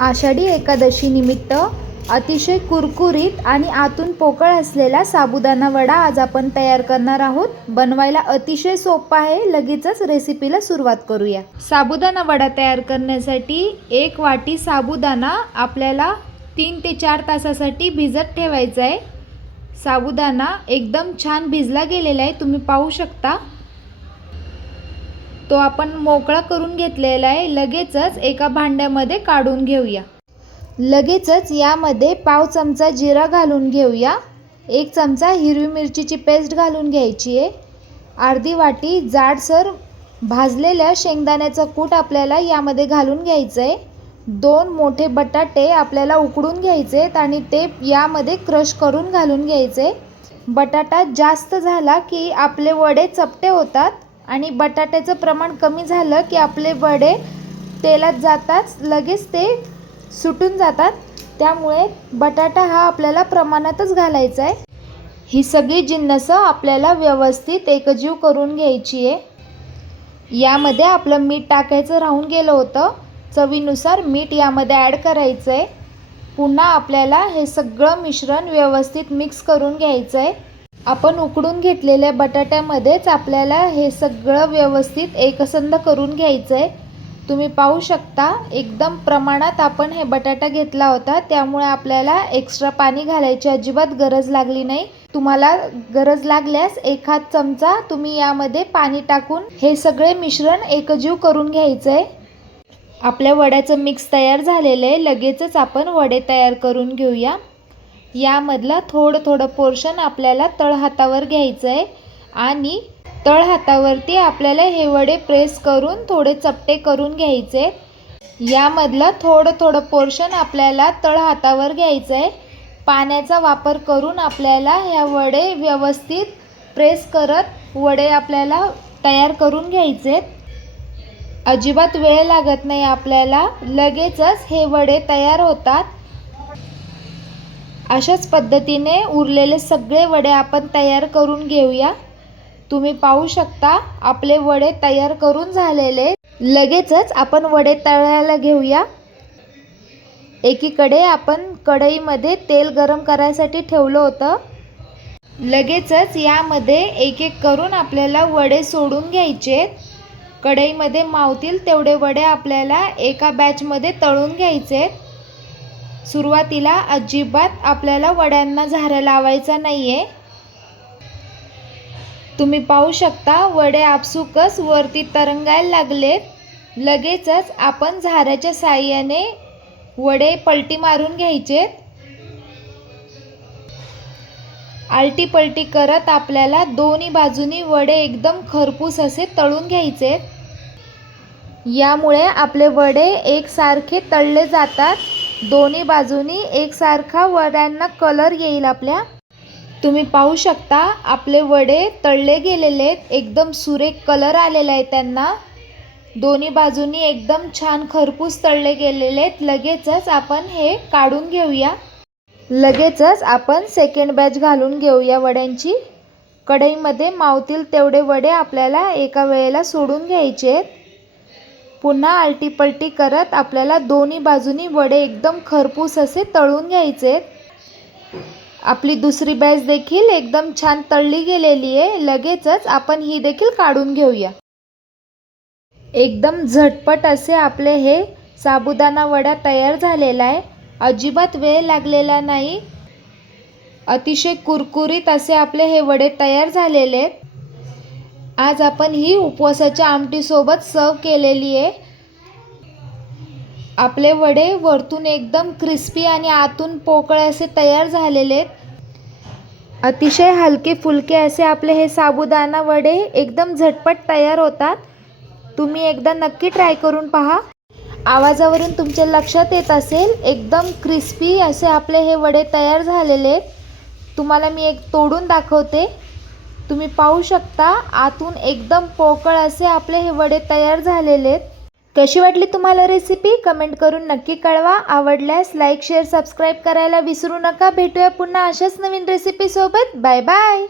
आषाढी एकादशीनिमित्त अतिशय कुरकुरीत आणि आतून पोकळ असलेला साबुदाणा वडा आज आपण तयार करणार आहोत. बनवायला अतिशय सोपा आहे. लगेचच रेसिपीला सुरुवात करूया. साबुदाणा वडा तयार करण्यासाठी एक वाटी साबुदाणा आपल्याला तीन ते चार तासासाठी भिजत ठेवायचा आहे. साबुदाणा एकदम छान भिजला गेलेला आहे. तुम्ही पाहू शकता. तो आपण मोकळा करून घेतलेला आहे. लगेचच एका भांड्यामध्ये काढून घेऊया. लगेचच यामध्ये पाव चमचा जिरा घालून घेऊया. एक चमचा हिरवी मिरचीची पेस्ट घालून घ्यायची आहे. अर्धी वाटी जाडसर भाजलेल्या शेंगदाण्याचं कूट आपल्याला यामध्ये घालून घ्यायचं आहे. दोन मोठे बटाटे आपल्याला उकडून घ्यायचे आहेत आणि ते यामध्ये क्रश करून घालून घ्यायचे बटाटा जास्त झाला की आपले वडे चपटे होतात. आणि बटाट्याचं प्रमाण कमी झालं की आपले वडे तेलात जाताच लगेच ते सुटून जातात. त्यामुळे बटाटा हा आपल्याला प्रमाणातच घालायचा आहे. ही सगळी जिन्नसं आपल्याला व्यवस्थित एकजीव करून घ्यायची आहे. यामध्ये आपलं मीठ टाकायचं राहून गेलं होतं. चवीनुसार मीठ यामध्ये ॲड करायचं आहे पुन्हा आपल्याला हे सगळं मिश्रण व्यवस्थित मिक्स करून घ्यायचं आहे आपण उकडून घेतलेल्या बटाट्यामध्येच आपल्याला हे सगळं व्यवस्थित एकसंध करून घ्यायचं आहे तुम्ही पाहू शकता एकदम प्रमाणात आपण हे बटाटा घेतला होता त्यामुळे आपल्याला एक्स्ट्रा पाणी घालायची अजिबात गरज लागली नाही. तुम्हाला गरज लागल्यास एखाद चमचा तुम्ही यामध्ये पाणी टाकून हे सगळे मिश्रण एकजीव करून घ्यायचं आहे आपल्या वड्याचं मिक्स तयार झालेलं आहे लगेचच आपण वडे तयार करून घेऊया. यामधला थोडं थोडं पोर्शन आपल्याला तळहातावर घ्यायचं आहे आणि तळहातावरती आपल्याला हे वडे प्रेस करून थोडे चपटे करून घ्यायचे. यामधलं थोडं थोडं पोर्शन आपल्याला तळहातावर घ्यायचं आहे पाण्याचा वापर करून आपल्याला ह्या वडे व्यवस्थित प्रेस करत वडे आपल्याला तयार करून घ्यायचे. अजिबात वेळ लागत नाही आपल्याला. लगेचच हे वडे तयार होतात. अशाच पद्धतीने उरलेले सगळे वडे आपण तयार करून घेऊया. तुम्ही पाहू शकता आपले वडे तयार करून झालेले. लगेचच आपण वडे तळायला घेऊया. एकीकडे आपण कढईमध्ये तेल गरम करायसाठी ठेवलं होतं. लगेचच यामध्ये एक एक करून आपल्याला वडे सोडून घ्यायचे. कढईमध्ये मावतील तेवढे वडे आपल्याला एका बॅचमध्ये तळून घ्यायचे. सुरुवातीला अजिबात आपल्याला वड्यांना झारा लावायचा नाही आहे तुम्ही पाहू शकता वडे आपसुकच वरती तरंगायला लागलेत. लगेचच आपण झाऱ्याच्या साह्याने वडे पलटी मारून घ्यायचेत. आलटी पलटी करत आपल्याला दोन्ही बाजूनी वडे एकदम खरपूस असे तळून घ्यायचे यामुळे आपले वडे एकसारखे तळले जातात. दोन्ही बाजूनी एकसारखा वड्यांना कलर येईल आपल्या. तुम्ही पाहू शकता आपले वडे तळले गेलेले आहेत. एकदम सुरेख कलर आलेला आहे त्यांना. दोन्ही बाजूनी एकदम छान खरपूस तळले गेलेले आहेत. लगेचच आपण हे काढून घेऊया. लगेचच आपण सेकंड बॅच घालून घेऊया वड्यांची. कढईमध्ये मावतील तेवढे वडे आपल्याला एका वेळेला सोडून घ्यायचे आहेत. पुन्हा आलटीपलटी करत आपल्याला दोन्ही बाजूनी वडे एकदम खरपूस असे तळून घ्यायचे. आपली दुसरी बॅच देखील एकदम छान तळली गेलेली आहे. लगेचच आपण ही देखील काढून घेऊया. एकदम झटपट असे आपले हे साबुदाणा वडा तयार झालेला आहे. अजिबात वेळ लागलेला नाही. अतिशय कुरकुरीत असे आपले हे वडे तयार झालेले आहेत. आज आपण ही उपवासाच्या आमटीसोबत सर्व केलेली आहे. आपले वडे वरतून एकदम क्रिस्पी आणि आतून पोकळे असे तयार झालेले आहेत. अतिशय हलके फुलके असे आपले हे साबुदाणा वडे एकदम झटपट तयार होतात. तुम्ही एकदा नक्की ट्राय करून पहा. आवाजावरून तुमच्या लक्षात येत असेल एकदम क्रिस्पी असे आपले हे वडे तयार झालेले आहेत. तुम्हाला मी एक तोडून दाखवते. तुम्ही पाहू शकता आतून एकदम पोकळ असे आपले हे वडे तयार झालेले आहेत. कशी वाटली तुम्हाला रेसिपी कमेंट करून नक्की कळवा. आवडल्यास लाईक शेअर सबस्क्राईब करायला विसरू नका. भेटूया पुन्हा अशाच नवीन रेसिपीसोबत बाय बाय